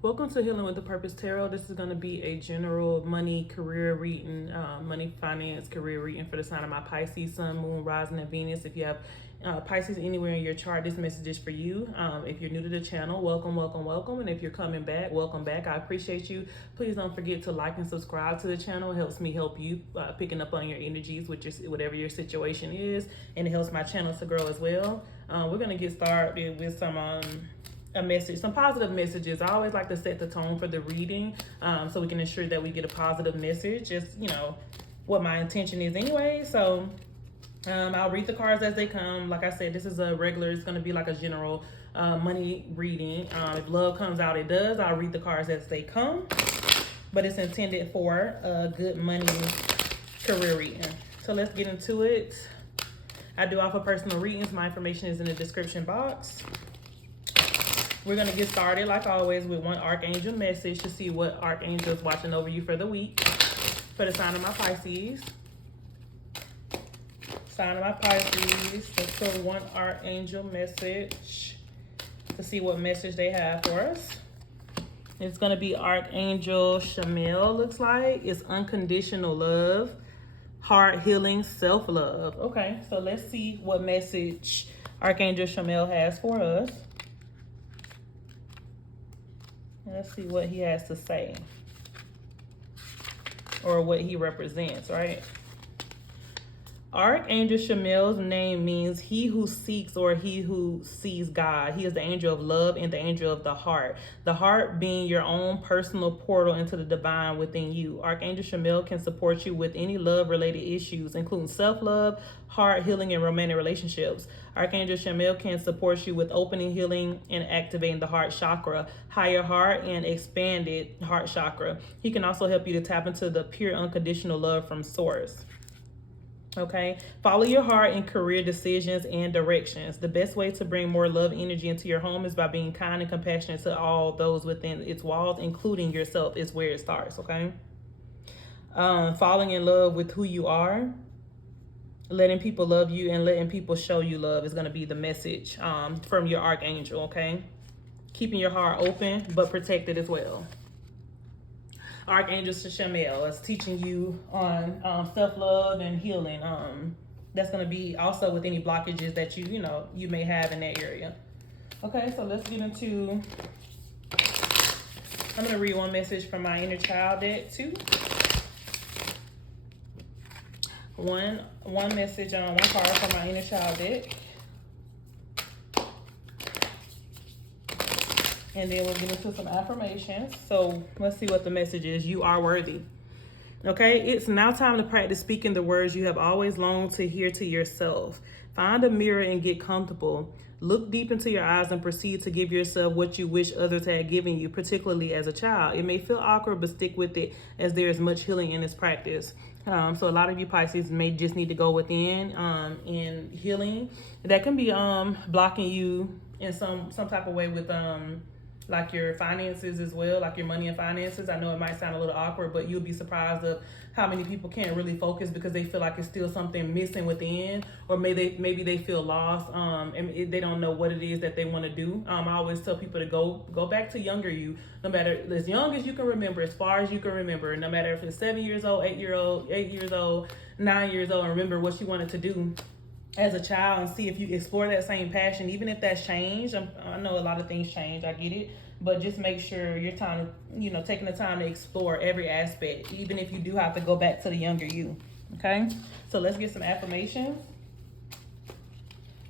Welcome to Healing with the Purpose Tarot. This is going to be a general money, career reading, money, finance, career reading for the sign of my Pisces, Sun, Moon, Rising, and Venus. If you have Pisces anywhere in your chart, this message is for you. If you're new to the channel, welcome, welcome, welcome. And if you're coming back, welcome back. I appreciate you. Please don't forget to like and subscribe to the channel. It helps me help you picking up on your energies with whatever your situation is, and it helps my channel to grow as well. We're going to get started with a message, some positive messages. I always like to set the tone for the reading, so we can ensure that we get a positive message. Just, what my intention is anyway. So I'll read the cards as they come. Like I said, this is a regular, it's going to be like a general money reading. If love comes out, it does. I'll read the cards as they come, but it's intended for a good money career reading. So let's get into it. I do offer personal readings. My information is in the description box. We're going to get started, like always, with one archangel message to see what archangel is watching over you for the week. For the sign of my Pisces. Sign of my Pisces. Let's for one archangel message to see what message they have for us. It's going to be Archangel Shamil, looks like. It's unconditional love, heart healing, self-love. Okay, so let's see what message Archangel Shamil has for us. Let's see what he has to say, or what he represents, right? Archangel Shamil's name means he who seeks or he who sees God. He is the angel of love and the angel of the heart. The heart being your own personal portal into the divine within you. Archangel Shamil can support you with any love-related issues, including self-love, heart healing, and romantic relationships. Archangel Shamil can support you with opening, healing, and activating the heart chakra, higher heart, and expanded heart chakra. He can also help you to tap into the pure unconditional love from source. Okay, follow your heart in career decisions and directions. The best way to bring more love energy into your home is by being kind and compassionate to all those within its walls, including yourself, is where it starts. Okay, falling in love with who you are, letting people love you, and letting people show you love is going to be the message from your archangel. Okay, keeping your heart open but protected as well. Archangel Shamil is teaching you on self-love and healing. That's going to be also with any blockages that you may have in that area. Okay, so let's get into, I'm going to read one message from my inner child deck too. One message on one card from my inner child deck. And then we'll get into some affirmations. So let's see what the message is. You are worthy. Okay, it's now time to practice speaking the words you have always longed to hear to yourself. Find a mirror and get comfortable. Look deep into your eyes and proceed to give yourself what you wish others had given you, particularly as a child. It may feel awkward, but stick with it, as there is much healing in this practice. So a lot of you Pisces may just need to go within in healing. That can be blocking you in some type of way with like your finances as well, like your money and finances. I know it might sound a little awkward, but you'll be surprised of how many people can't really focus because they feel like it's still something missing within, or maybe they feel lost, and they don't know what it is that they want to do. I always tell people to go back to younger you, no matter as young as you can remember, as far as you can remember, no matter if it's 7 years old, 8 years old, 9 years old, and remember what you wanted to do as a child and see if you explore that same passion, even if that's changed. I know a lot of things change, I get it, but just make sure you're taking the time to explore every aspect, even if you do have to go back to the younger you. Okay, so let's get some affirmations.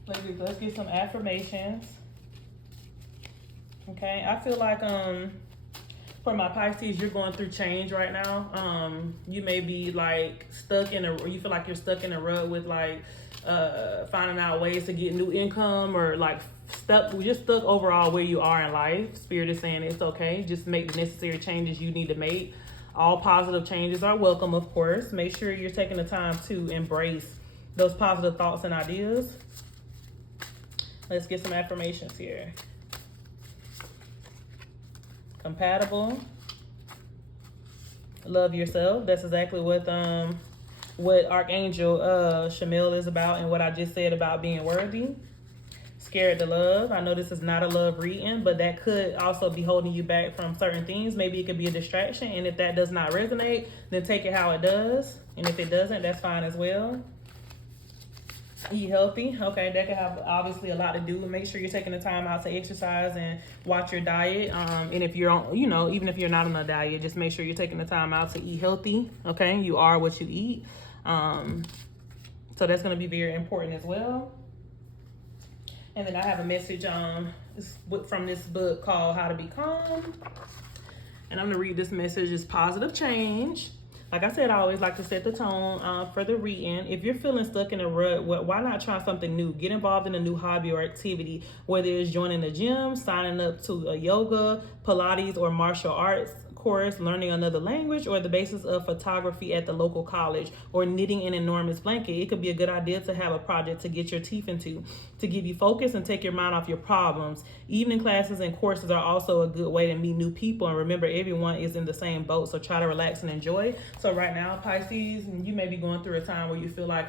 Let's get some affirmations. Okay, I feel like for my Pisces, you're going through change right now. You may be like you feel like you're stuck in a rut with like finding out ways to get new income, or like stuck overall where you are in life. Spirit is saying it's okay. Just make the necessary changes you need to make. All positive changes are welcome, of course. Make sure you're taking the time to embrace those positive thoughts and ideas. Let's get some affirmations here. Compatible. Love yourself. That's exactly what Archangel Shamil is about, and what I just said about being worthy. Scared to love. I know this is not a love reading, but that could also be holding you back from certain things. Maybe it could be a distraction, and if that does not resonate, then take it how it does. And if it doesn't, that's fine as well. Eat healthy. Okay, that could have obviously a lot to do. Make sure you're taking the time out to exercise and watch your diet. And if you're on, even if you're not on a diet, just make sure you're taking the time out to eat healthy. Okay, you are what you eat. So that's going to be very important as well. And then I have a message from this book called How to Be Calm. And I'm going to read this message. It's positive change. Like I said, I always like to set the tone for the reading. If you're feeling stuck in a rut, why not try something new? Get involved in a new hobby or activity, whether it's joining the gym, signing up to a yoga, Pilates, or martial arts course, learning another language, or the basis of photography at the local college, or knitting an enormous blanket. It could be a good idea to have a project to get your teeth into, to give you focus and take your mind off your problems. Evening classes and courses are also a good way to meet new people, and remember, everyone is in the same boat, so try to relax and enjoy. So right now, Pisces, you may be going through a time where you feel like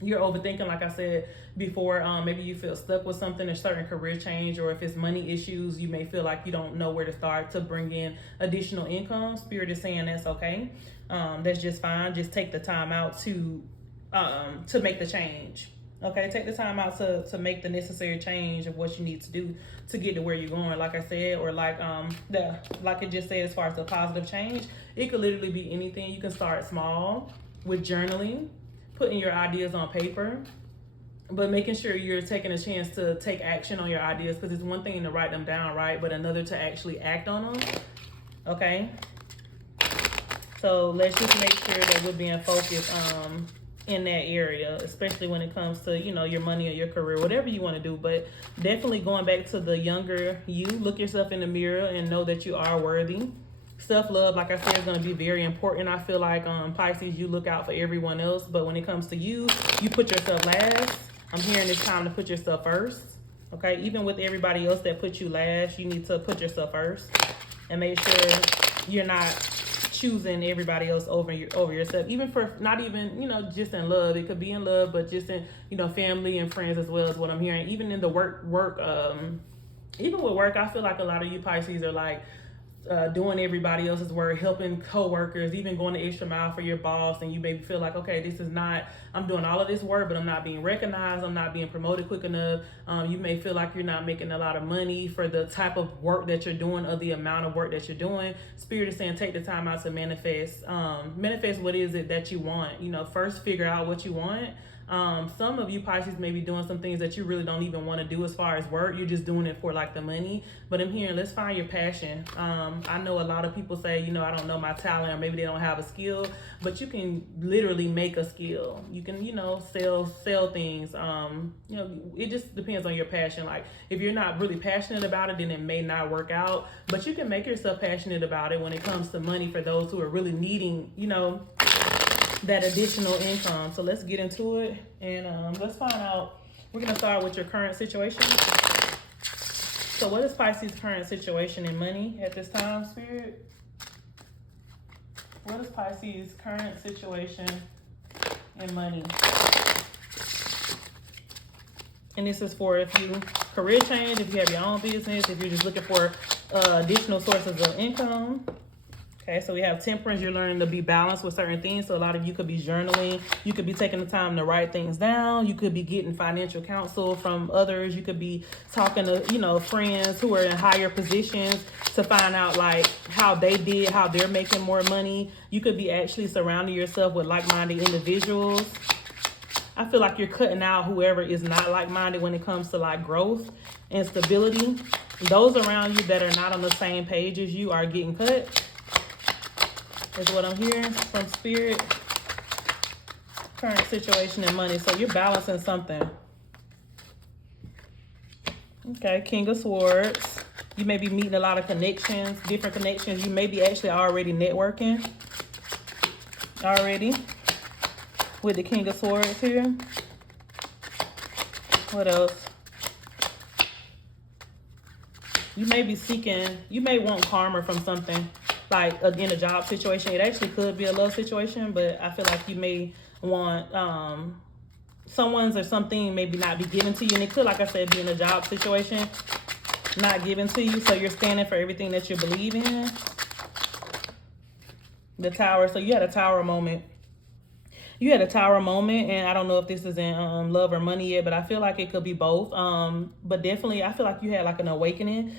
you're overthinking, like I said before. Maybe you feel stuck with something, a certain career change, or if it's money issues, you may feel like you don't know where to start to bring in additional income. Spirit is saying that's okay. That's just fine. Just take the time out to make the change. Okay, take the time out to make the necessary change of what you need to do to get to where you're going. Like I said, or like it just said, as far as the positive change, it could literally be anything. You can start small with journaling, putting your ideas on paper, but making sure you're taking a chance to take action on your ideas, because it's one thing to write them down, right? But another to actually act on them. Okay. So let's just make sure that we're being focused in that area, especially when it comes to, your money or your career, whatever you want to do. But definitely going back to the younger you, look yourself in the mirror and know that you are worthy. Self-love, like I said, is going to be very important. I feel like Pisces, you look out for everyone else, but when it comes to you, you put yourself last. I'm hearing it's time to put yourself first. Okay, even with everybody else that put you last, you need to put yourself first and make sure you're not choosing everybody else over yourself. Even for not even just in love, it could be in love, but just in family and friends as well, as what I'm hearing. Even in the work even with work, I feel like a lot of you Pisces are like doing everybody else's work, helping co-workers, even going the extra mile for your boss, and you maybe feel like, okay, this is not, I'm doing all of this work, but I'm not being recognized, I'm not being promoted quick enough. You may feel like you're not making a lot of money for the type of work that you're doing, or the amount of work that you're doing. Spirit is saying take the time out to manifest what is it that you want. First figure out what you want. Some of you Pisces may be doing some things that you really don't even want to do as far as work. You're just doing it for like the money. But I'm hearing, let's find your passion. I know a lot of people say, I don't know my talent, or maybe they don't have a skill, but you can literally make a skill. You can, sell things. It just depends on your passion. Like if you're not really passionate about it, then it may not work out, but you can make yourself passionate about it when it comes to money for those who are really needing, that additional income. So let's get into it, and let's find out. We're going to start with your current situation. So what is Pisces' current situation in money at this time, Spirit? What is Pisces' current situation in money? And this is for if you career change, if you have your own business, if you're just looking for additional sources of income. Okay, so we have temperance. You're learning to be balanced with certain things. So a lot of you could be journaling. You could be taking the time to write things down. You could be getting financial counsel from others. You could be talking to, friends who are in higher positions to find out like how they did, how they're making more money. You could be actually surrounding yourself with like-minded individuals. I feel like you're cutting out whoever is not like-minded when it comes to like growth and stability. Those around you that are not on the same page as you are getting cut. Is what I'm hearing from Spirit. Current situation and money. So you're balancing something. Okay, King of Swords. You may be meeting a lot of connections, different connections. You may be actually already networking. Already. With the King of Swords here. What else? You may be seeking, you may want karma from something. Like in a job situation. It actually could be a love situation, but I feel like you may want someone's or something maybe not be given to you. And it could, like I said, be in a job situation, not given to you. So you're standing for everything that you believe in. The Tower. So you had a Tower moment. You had a Tower moment, and I don't know if this is in love or money yet, but I feel like it could be both. But definitely, I feel like you had like an awakening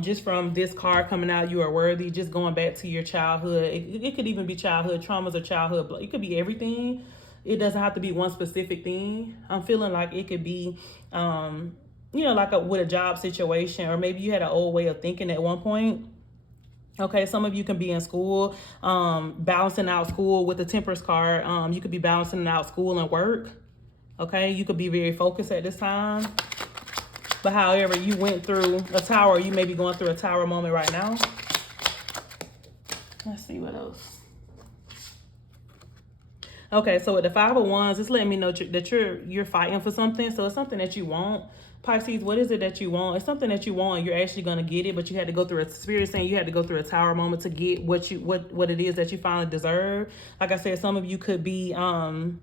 just from this card coming out. You are worthy. Just going back to your childhood. It could even be childhood traumas or childhood. It could be everything. It doesn't have to be one specific thing. I'm feeling like it could be, you know, like with a job situation, or maybe you had an old way of thinking at one point. Okay, some of you can be in school, balancing out school with the Temperance card. You could be balancing out school and work. Okay, you could be very focused at this time. But however, you went through a Tower. You may be going through a Tower moment right now. Let's see what else. Okay, so with the Five of Wands, it's letting me know that you're fighting for something. So it's something that you want. Pisces, what is it that you want? It's something that you want, and you're actually going to get it, but you had to go through a spirit saying you had to go through a Tower moment to get what it is that you finally deserve. Like I said, some of you could be in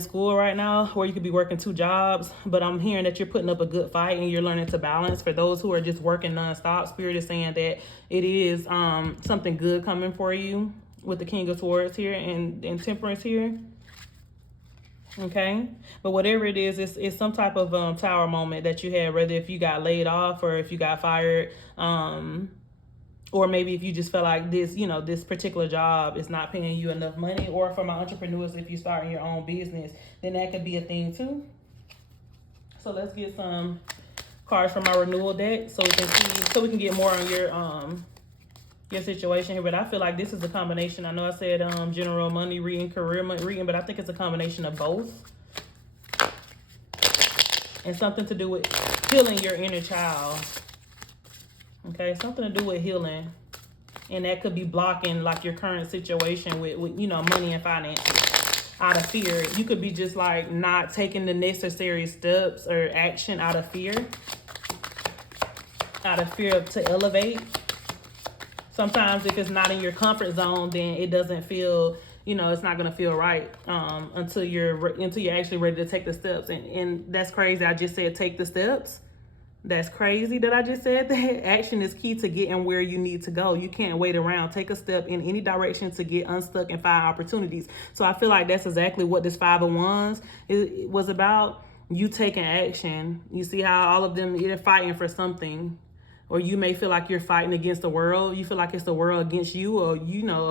school right now, or you could be working 2 jobs, but I'm hearing that you're putting up a good fight and you're learning to balance. For those who are just working nonstop, Spirit is saying that it is something good coming for you with the King of Swords here and Temperance here. Okay, but whatever it is, it's some type of Tower moment that you had, whether if you got laid off or if you got fired, or maybe if you just felt like this, you know, this particular job is not paying you enough money. Or for my entrepreneurs, if you start your own business, then that could be a thing too. So let's get some cards from our renewal deck so we can see, so we can get more on your situation here. But I feel like this is a combination. I know I said general money reading, career reading, but I think it's a combination of both, and something to do with healing your inner child. Okay, something to do with healing, and that could be blocking like your current situation with you know, money and finances out of fear. You could be just like not taking the necessary steps or action out of fear to elevate. Sometimes if it's not in your comfort zone, then it doesn't feel, you know, it's not going to feel right until you're actually ready to take the steps. And that's crazy. I just said take the steps. That's crazy that I just said that. Action is key to getting where you need to go. You can't wait around. Take a step in any direction to get unstuck and find opportunities. So I feel like that's exactly what this Five of Wands was about. You taking action. You see how all of them, they're fighting for something. Or you may feel like you're fighting against the world. You feel like it's the world against you, or, you know,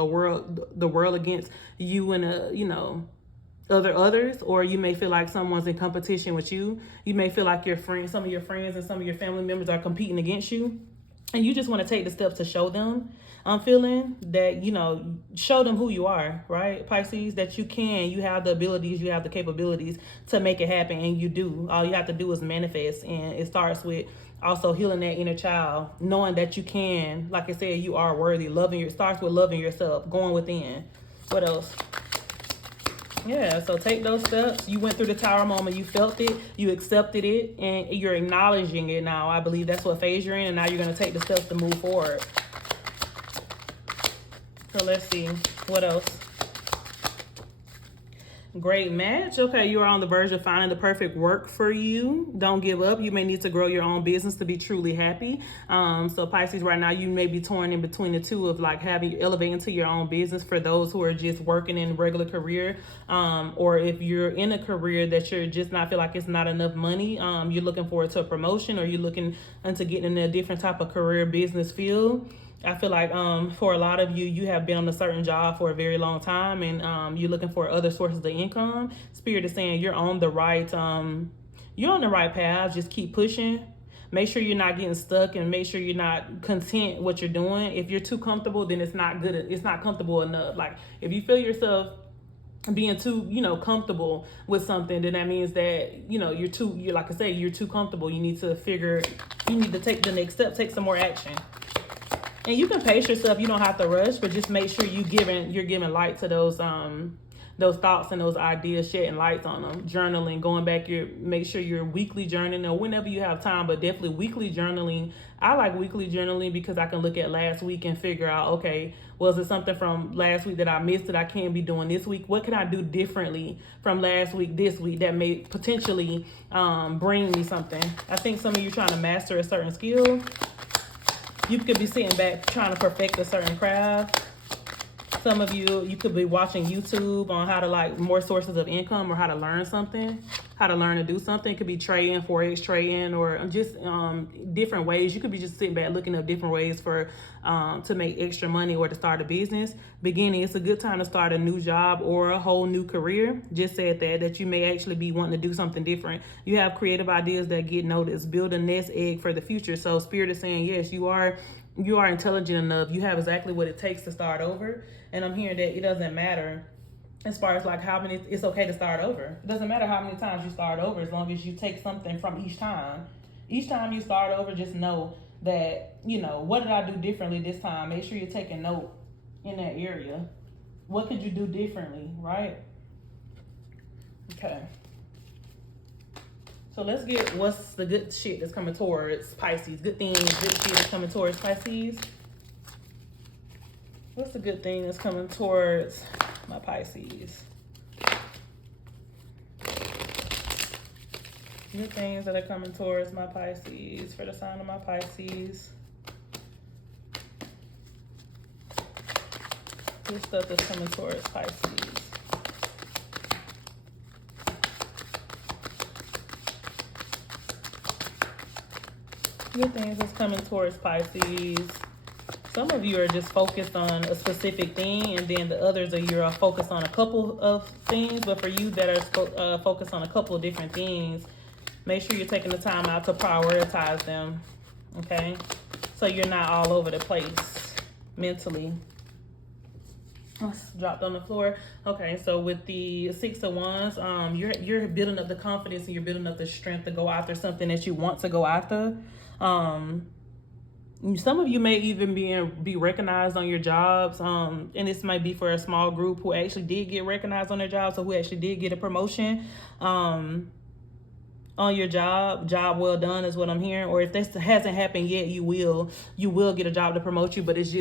the world against you and, you know, others. Or you may feel like someone's in competition with you. You may feel like some of your friends and some of your family members are competing against you. And you just want to take the steps to show them. I'm feeling that, you know, show them who you are, right, Pisces? That you have the abilities, you have the capabilities to make it happen, and you do. All you have to do is manifest, and it starts with also healing that inner child, knowing that you can, like I said, you are worthy. Starts with loving yourself, going within. What else? Yeah, so take those steps. You went through the Tower moment. You felt it. You accepted it. And you're acknowledging it now. I believe that's what phase you're in. And now you're going to take the steps to move forward. So let's see. What else? Great match. Okay, you are on the verge of finding the perfect work for you. Don't give up. You may need to grow your own business to be truly happy. So Pisces, right now you may be torn in between the two of like elevating to your own business for those who are just working in a regular career, or if you're in a career that you're just not feel like it's not enough money. You're looking forward to a promotion, or you're looking into getting in a different type of career business field. I feel like for a lot of you, you have been on a certain job for a very long time, and you're looking for other sources of income. Spirit is saying you're on the right path. Just keep pushing. Make sure you're not getting stuck, and make sure you're not content what you're doing. If you're too comfortable, then it's not good. It's not comfortable enough. Like if you feel yourself being too, you know, comfortable with something, then that means that, you know, you're like I say, you're too comfortable. You need to take the next step, take some more action. And you can pace yourself. You don't have to rush, but just make sure you're giving light to those those thoughts and those ideas, shedding lights on them, journaling, going back, make sure you're weekly journaling or whenever you have time, but definitely weekly journaling. I like weekly journaling because I can look at last week and figure out, okay, was it something from last week that I missed that I can't be doing this week? What can I do differently from last week, this week, that may potentially bring me something? I think some of you trying to master a certain skill. You could be sitting back trying to perfect a certain craft. Some of you could be watching YouTube on how to like more sources of income or how to learn something, how to learn to do something. It could be trading, Forex trading, or just different ways. You could be just sitting back looking up different ways for to make extra money or to start a business. Beginning, it's a good time to start a new job or a whole new career. Just said that you may actually be wanting to do something different. You have creative ideas that get noticed. Build a nest egg for the future. So Spirit is saying, yes, you are intelligent enough. You have exactly what it takes to start over. And I'm hearing that it doesn't matter as far as like how many, it's okay to start over. It doesn't matter how many times you start over as long as you take something from each time. Each time you start over, just know that, you know, what did I do differently this time? Make sure you're taking note in that area. What could you do differently, right? Okay. So let's get what's the good shit that's coming towards Pisces. Good things, good shit that's coming towards Pisces. What's the good thing that's coming towards my Pisces? Good things that are coming towards my Pisces, for the sign of my Pisces. Good stuff that's coming towards Pisces. Good things that's coming towards Pisces. Some of you are just focused on a specific thing, and then the others of you are focused on a couple of things. But for you that are focused on a couple of different things, make sure you're taking the time out to prioritize them, okay? So you're not all over the place mentally. Dropped on the floor. Okay, so with the Six of Wands, you're building up the confidence and you're building up the strength to go after something that you want to go after. Some of you may even be recognized on your jobs, and this might be for a small group who actually did get recognized on their jobs, or who actually did get a promotion on your job well done is what I'm hearing. Or if this hasn't happened yet, you will get a job to promote you, but it's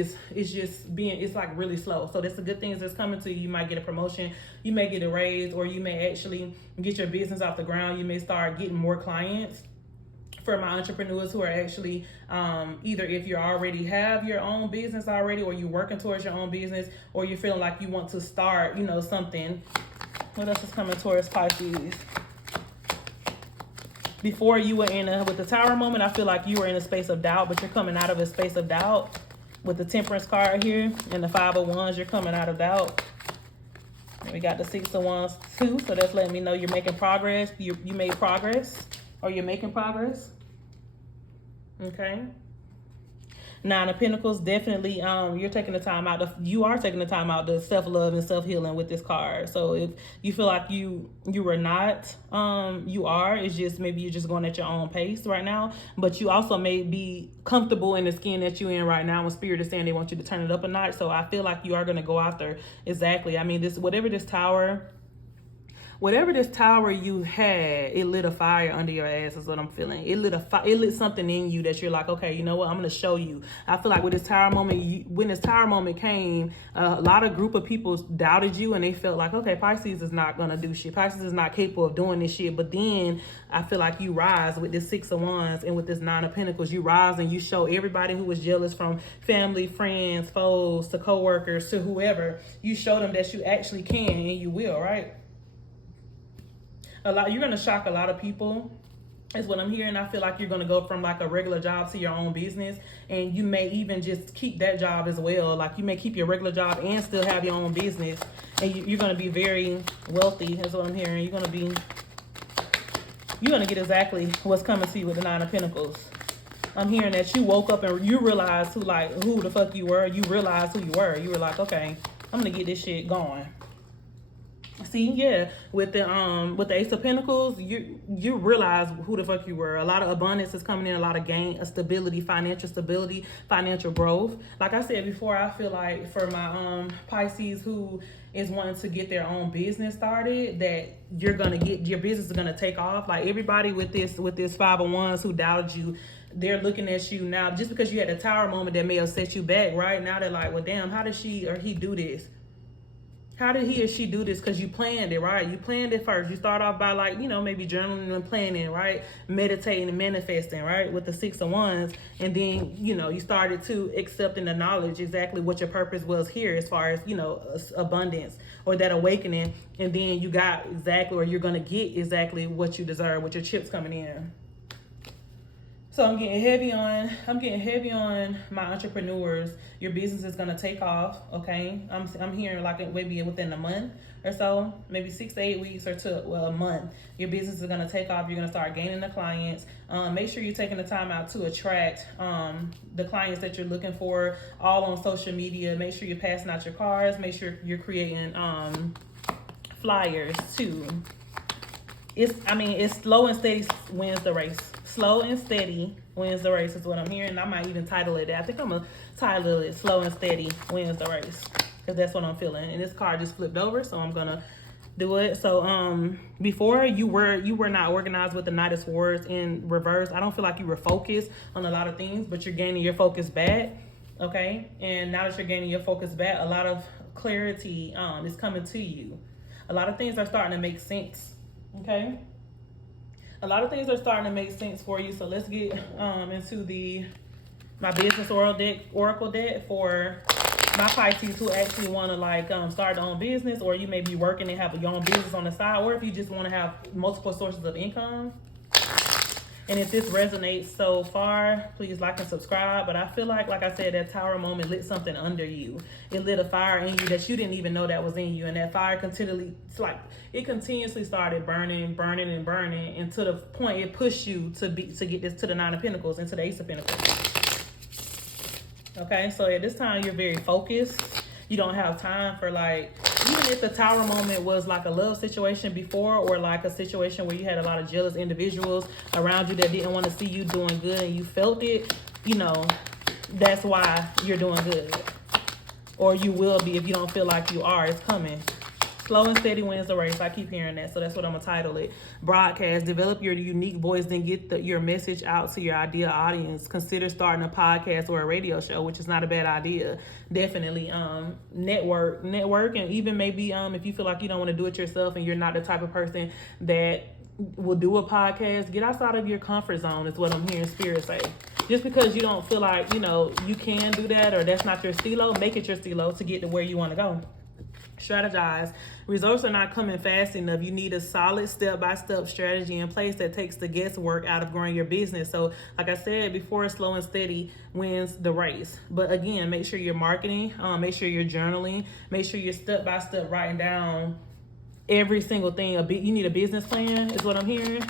like really slow. So that's the good things that's coming to you. You might get a promotion, you may get a raise, or you may actually get your business off the ground. You may start getting more clients. For my entrepreneurs who are actually either if you already have your own business already, or you're working towards your own business, or you're feeling like you want to start, you know, something. What else is coming towards Pisces? Before you were with the Tower moment, I feel like you were in a space of doubt, but you're coming out of a space of doubt. With the Temperance card here and the Five of Wands, you're coming out of doubt. And we got the Six of Wands too, so that's letting me know you're making progress. You made progress. Or you're making progress. Okay. Nine of Pentacles, definitely you're taking the time out. You are taking the time out to self-love and self-healing with this card. So if you feel like you were not, you are. It's just maybe you're just going at your own pace right now. But you also may be comfortable in the skin that you're in right now. When Spirit is saying they want you to turn it up a notch. So I feel like you are going to go after exactly. I mean, whatever this tower you had, it lit a fire under your ass is what I'm feeling. It lit something in you that you're like, okay, you know what? I'm going to show you. I feel like with this tower moment, when this tower moment came, a lot of group of people doubted you and they felt like, okay, Pisces is not going to do shit. Pisces is not capable of doing this shit. But then I feel like you rise with this Six of Wands and with this Nine of Pentacles. You rise and you show everybody who was jealous, from family, friends, foes, to coworkers, to whoever. You show them that you actually can, and you will, right? You're going to shock a lot of people is what I'm hearing. I feel like you're going to go from like a regular job to your own business, and you may even just keep that job as well. Like you may keep your regular job and still have your own business, and you're going to be very wealthy. That's what I'm hearing. You're going to get exactly what's coming to you with the Nine of Pentacles. I'm hearing that you woke up and you realized who the fuck you were. You realized who you were. You were like, okay, I'm going to get this shit going. See, yeah, with the Ace of Pentacles, you realize who the fuck you were. A lot of abundance is coming in, a lot of gain, a stability, financial growth. Like I said before, I feel like for my Pisces who is wanting to get their own business started, that you're gonna get your business is gonna take off. Like everybody with this 501s who doubted you, they're looking at you now just because you had a tower moment that may have set you back. Right now, they're like, well, damn, how did she or he do this? How did he or she do this? Because you planned it, right? You planned it first. You start off by like, maybe journaling and planning, right? Meditating and manifesting, right? With the 6 of Wands. And then, you started to accepting the knowledge exactly what your purpose was here as far as, abundance or that awakening. And then you got exactly, or you're going to get exactly what you deserve with your chips coming in. So I'm getting heavy on my entrepreneurs. Your business is gonna take off, okay? I'm hearing like maybe within a month or so, maybe 6 to 8 weeks or to a month. Your business is gonna take off. You're gonna start gaining the clients. Make sure you're taking the time out to attract the clients that you're looking for, all on social media. Make sure you're passing out your cards. Make sure you're creating flyers too. It's slow and steady wins the race. Slow and steady wins the race is what I'm hearing. I might even title it that. I think I'm going to title it Slow and Steady Wins the Race, because that's what I'm feeling. And this card just flipped over, so I'm going to do it. So before you were not organized with the Knight of Swords in reverse. I don't feel like you were focused on a lot of things, but you're gaining your focus back, okay? And now that you're gaining your focus back, a lot of clarity is coming to you. A lot of things are starting to make sense, okay? A lot of things are starting to make sense for you. So let's get into my business oracle deck for my Pisces who actually want to start their own business, or you may be working and have your own business on the side, or if you just want to have multiple sources of income. And if this resonates so far, please like and subscribe. But I feel like I said, that tower moment lit something under you. It lit a fire in you that you didn't even know that was in you. And that fire continuously started burning, and to the point it pushed you to get this to the 9 of Pentacles and to the Ace of Pentacles. Okay, so at this time you're very focused. You don't have time for even if the tower moment was like a love situation before, or like a situation where you had a lot of jealous individuals around you that didn't want to see you doing good and you felt it, that's why you're doing good. Or you will be if you don't feel like you are. It's coming. Slow and steady wins the race. I keep hearing that, so that's what I'm gonna title it. Broadcast. Develop your unique voice, then get your message out to your ideal audience. Consider starting a podcast or a radio show, which is not a bad idea. Definitely. Network, and even maybe if you feel like you don't want to do it yourself and you're not the type of person that will do a podcast, get outside of your comfort zone is what I'm hearing Spirit say. Just because you don't feel like you can do that, or that's not your stilo, make it your stilo to get to where you want to go. Strategize. Results are not coming fast enough. You need a solid step-by-step strategy in place that takes the guesswork out of growing your business. So like I said before, slow and steady wins the race. But again, make sure you're marketing, make sure you're journaling, make sure you're step-by-step writing down every single thing. You need a business plan is what I'm hearing.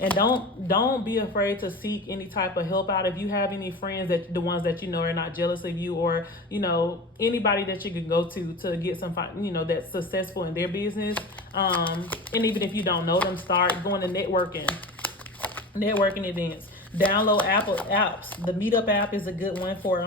And don't be afraid to seek any type of help out. If you have any friends, that the ones that are not jealous of you, or anybody that you can go to get some that's successful in their business, and even if you don't know them, start going to networking events. Download apps. The Meetup app is a good one for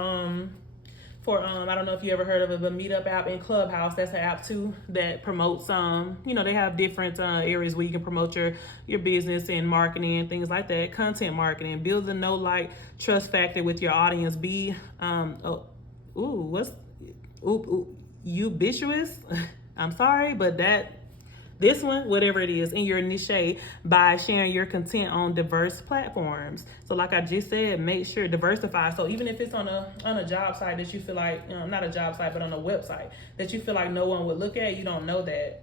I don't know if you ever heard of it, but Meetup app and Clubhouse, that's an app too that promotes they have different areas where you can promote your business and marketing and things like that. Content marketing, build the know, like, trust factor with your audience. Be ubiquitous. I'm sorry, but this one, whatever it is, in your niche by sharing your content on diverse platforms. So like I just said, make sure diversify. So even if it's on a job site that you feel like, not a job site, but on a website that you feel like no one would look at, you don't know that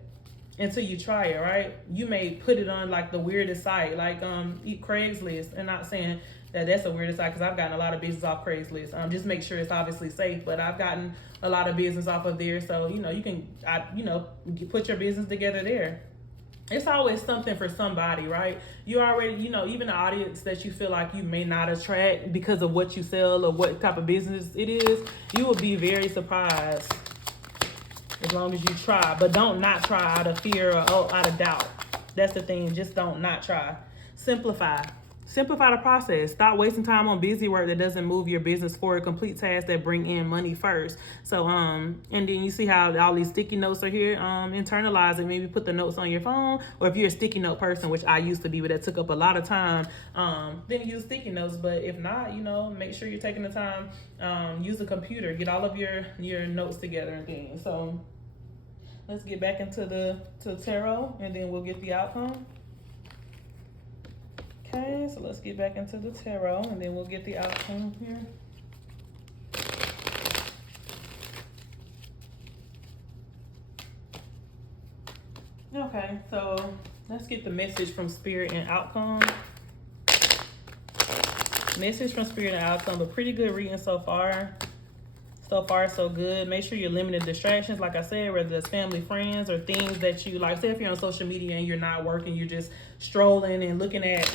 until you try it, right? You may put it on like the weirdest site, like Craigslist, and not saying that's a weirdest site, because I've gotten a lot of business off Craigslist. Just make sure it's obviously safe, but I've gotten a lot of business off of there. So, you can, put your business together there. It's always something for somebody, right? You already, even the audience that you feel like you may not attract because of what you sell or what type of business it is, you will be very surprised as long as you try. But don't not try out of fear or out of doubt. That's the thing. Just don't not try. Simplify. Simplify the process. Stop wasting time on busy work that doesn't move your business forward. Complete tasks that bring in money first. So, and then you see how all these sticky notes are here. Internalize it. Maybe put the notes on your phone. Or if you're a sticky note person, which I used to be, but that took up a lot of time, then use sticky notes. But if not, make sure you're taking the time. Use a computer. Get all of your notes together and things. So, let's get back into the tarot, and then we'll get the outcome. Okay, so let's get back into the tarot, and then we'll get the outcome here. Okay, so let's get the message from Spirit and outcome. Message from Spirit and outcome, but pretty good reading so far. So far, so good. Make sure you're limiting distractions, like I said, whether it's family, friends, or things that you like. Say if you're on social media and you're not working, you're just strolling and looking at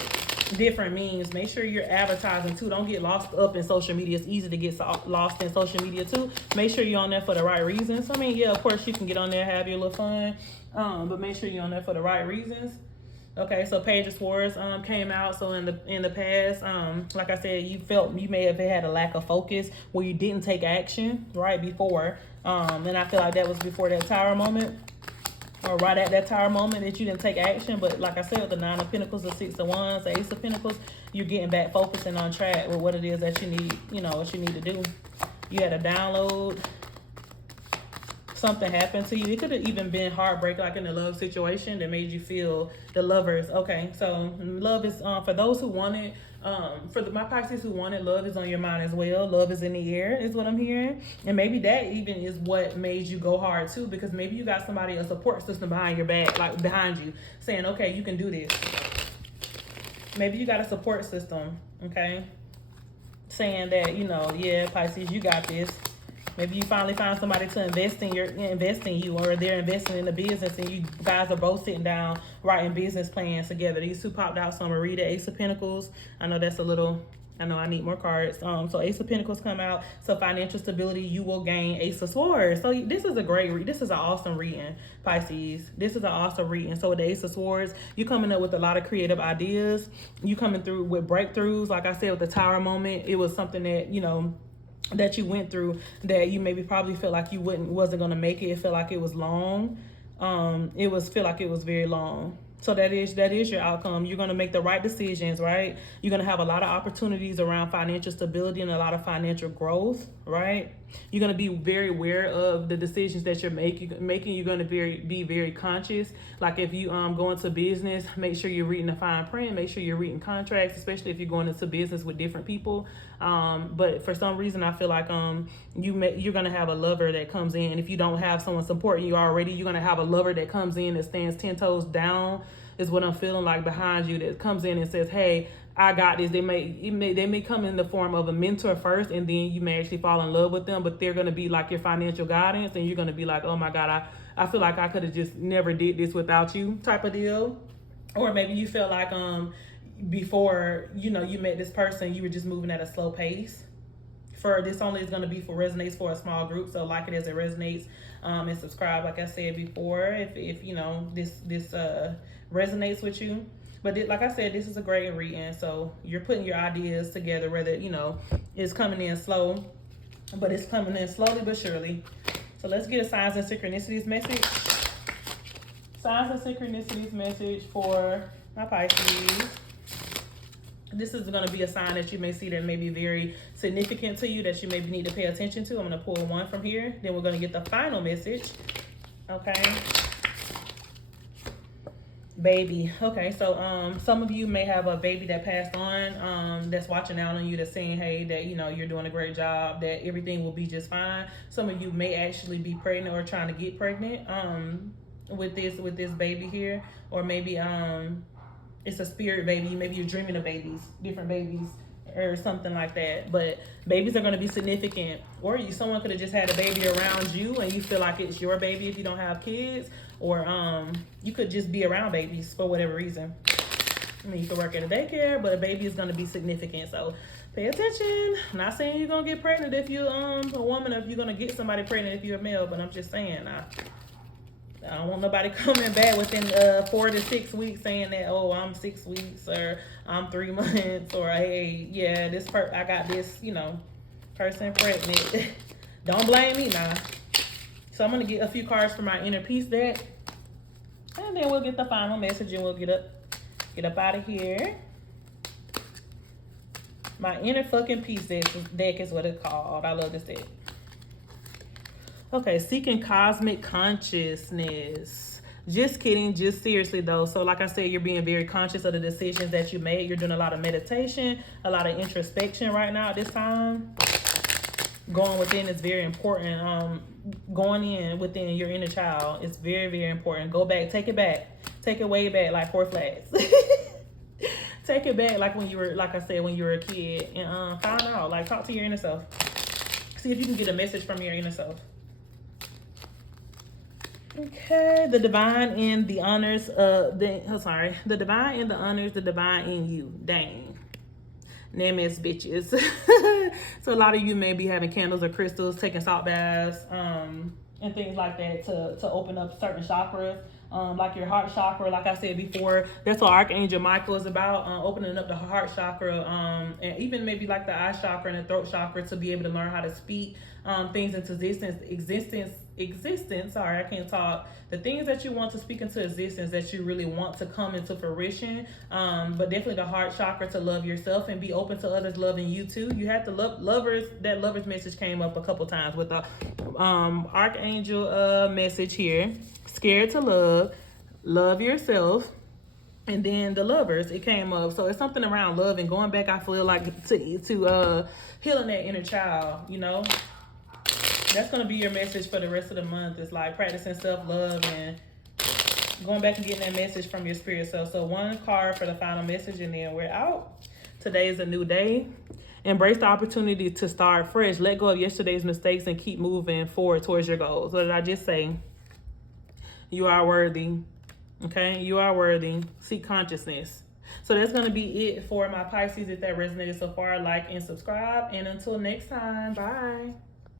different means. Make sure you're advertising too. Don't get lost up in social media. It's easy to get lost in social media too. Make sure you're on there for the right reasons. I mean, yeah, of course you can get on there, have your little fun, but make sure you're on there for the right reasons. Okay, so Page of Swords came out. So in the past, like I said, you may have had a lack of focus where you didn't take action right before, and I feel like that was before that Tower moment, or right at that Tower moment that you didn't take action. But like I said, with the Nine of Pentacles, the Six of Wands, the Ace of Pentacles, you're getting back focused and on track with what it is that you need. What you need to do. You had a download. Something happened to you. It could have even been heartbreak, like in a love situation that made you feel the Lovers. Okay, so love is for those who want it. My Pisces who want it, love is on your mind as well. Love is in the air, is what I'm hearing. And maybe that even is what made you go hard too, because maybe you got somebody, a support system behind your back, like behind you, saying, okay, you can do this. Maybe you got a support system, okay, saying that, yeah, Pisces, you got this. Maybe you finally find somebody to invest in you, or they're investing in the business, and you guys are both sitting down writing business plans together. These two popped out, so I'm gonna read the Ace of Pentacles. I know that's I know I need more cards. So Ace of Pentacles come out. So financial stability, you will gain. Ace of Swords. So this is a great read. This is an awesome reading, Pisces. This is an awesome reading. So with the Ace of Swords, you coming up with a lot of creative ideas. You coming through with breakthroughs. Like I said, with the Tower moment, it was something that, that you went through that you maybe probably felt like you wasn't going to make it. It felt like it was long. Feel like it was very long. So that is your outcome. You're going to make the right decisions, right? You're going to have a lot of opportunities around financial stability and a lot of financial growth, right? You're going to be very aware of the decisions that you're making. You're going to be very conscious. Like if you go into business, make sure you're reading the fine print. Make sure you're reading contracts, especially if you're going into business with different people. But for some reason, I feel like you're going to have a lover that comes in. If you don't have someone supporting you already, you're going to have a lover that comes in that stands 10 toes down, is what I'm feeling like, behind you, that comes in and says, hey, I got this. They may come in the form of a mentor first, and then you may actually fall in love with them, but they're going to be like your financial guidance, and you're going to be like, oh my God, I feel like I could have just never did this without you, type of deal. Or maybe you feel like before you met this person, you were just moving at a slow pace. For this only is going to be resonates for a small group, so like it as it resonates, and subscribe, like I said before, if this resonates with you. But like I said, this is a great reading. So you're putting your ideas together, whether it's coming in slow, but it's coming in slowly but surely. So let's get a signs and synchronicities message. Signs and synchronicities message for my Pisces. This is going to be a sign that you may see that may be very significant to you, that you maybe need to pay attention to. I'm going to pull one from here. Then we're going to get the final message. Okay. Baby. Okay, so some of you may have a baby that passed on, that's watching out on you, that's saying, hey, that you're doing a great job, that everything will be just fine. Some of you may actually be pregnant or trying to get pregnant with this baby here, or maybe it's a spirit baby. Maybe you're dreaming of babies, different babies, or something like that. But babies are going to be significant. Or someone could have just had a baby around you and you feel like it's your baby if you don't have kids. Or you could just be around babies for whatever reason. I mean, you could work at a daycare, but a baby is going to be significant. So Pay attention. I'm not saying you're gonna get pregnant if you're a woman, or if you're gonna get somebody pregnant if you're a male, but I'm just saying I don't want nobody coming back within 4 to 6 weeks saying that, oh, I'm 6 weeks or I'm 3 months, or hey, yeah, I got this, person pregnant. Don't blame me now. So I'm gonna get a few cards for my inner peace deck, and then we'll get the final message and we'll get up out of here. My inner fucking peace deck is what it's called. I love this deck. Okay, seeking cosmic consciousness. Just kidding, just seriously though. So like I said, you're being very conscious of the decisions that you made. You're doing a lot of meditation, a lot of introspection right now at this time. Going within is very important. Going in within your inner child is very, very important. Go back, take it back. Take it way back, like 4 flats. Take it back like when you were, like I said, when you were a kid, and find out, like talk to your inner self. See if you can get a message from your inner self. Okay, the divine in the honors, the divine in the honors, the divine in you. Dang. Nemes bitches. So a lot of you may be having candles or crystals, taking salt baths, and things like that to open up certain chakras. Like your heart chakra, like I said before, that's what Archangel Michael is about, opening up the heart chakra, and even maybe like the eye chakra and the throat chakra to be able to learn how to speak things into existence. Sorry, I can't talk. The things that you want to speak into existence, that you really want to come into fruition, but definitely the heart chakra to love yourself and be open to others loving you too. You have to love lovers. That lovers message came up a couple times with the Archangel message here. Scared to love yourself, and then the lovers, it came up. So it's something around love and going back, I feel like, to healing that inner child. That's going to be your message for the rest of the month. It's like practicing self-love and going back and getting that message from your spirit self. So 1 card for the final message, and then we're out. Today is a new day. Embrace the opportunity to start fresh. Let go of yesterday's mistakes and keep moving forward towards your goals. What did I just say? You are worthy. Okay? You are worthy. Seek consciousness. So that's going to be it for my Pisces. If that resonated so far, like and subscribe. And until next time, bye.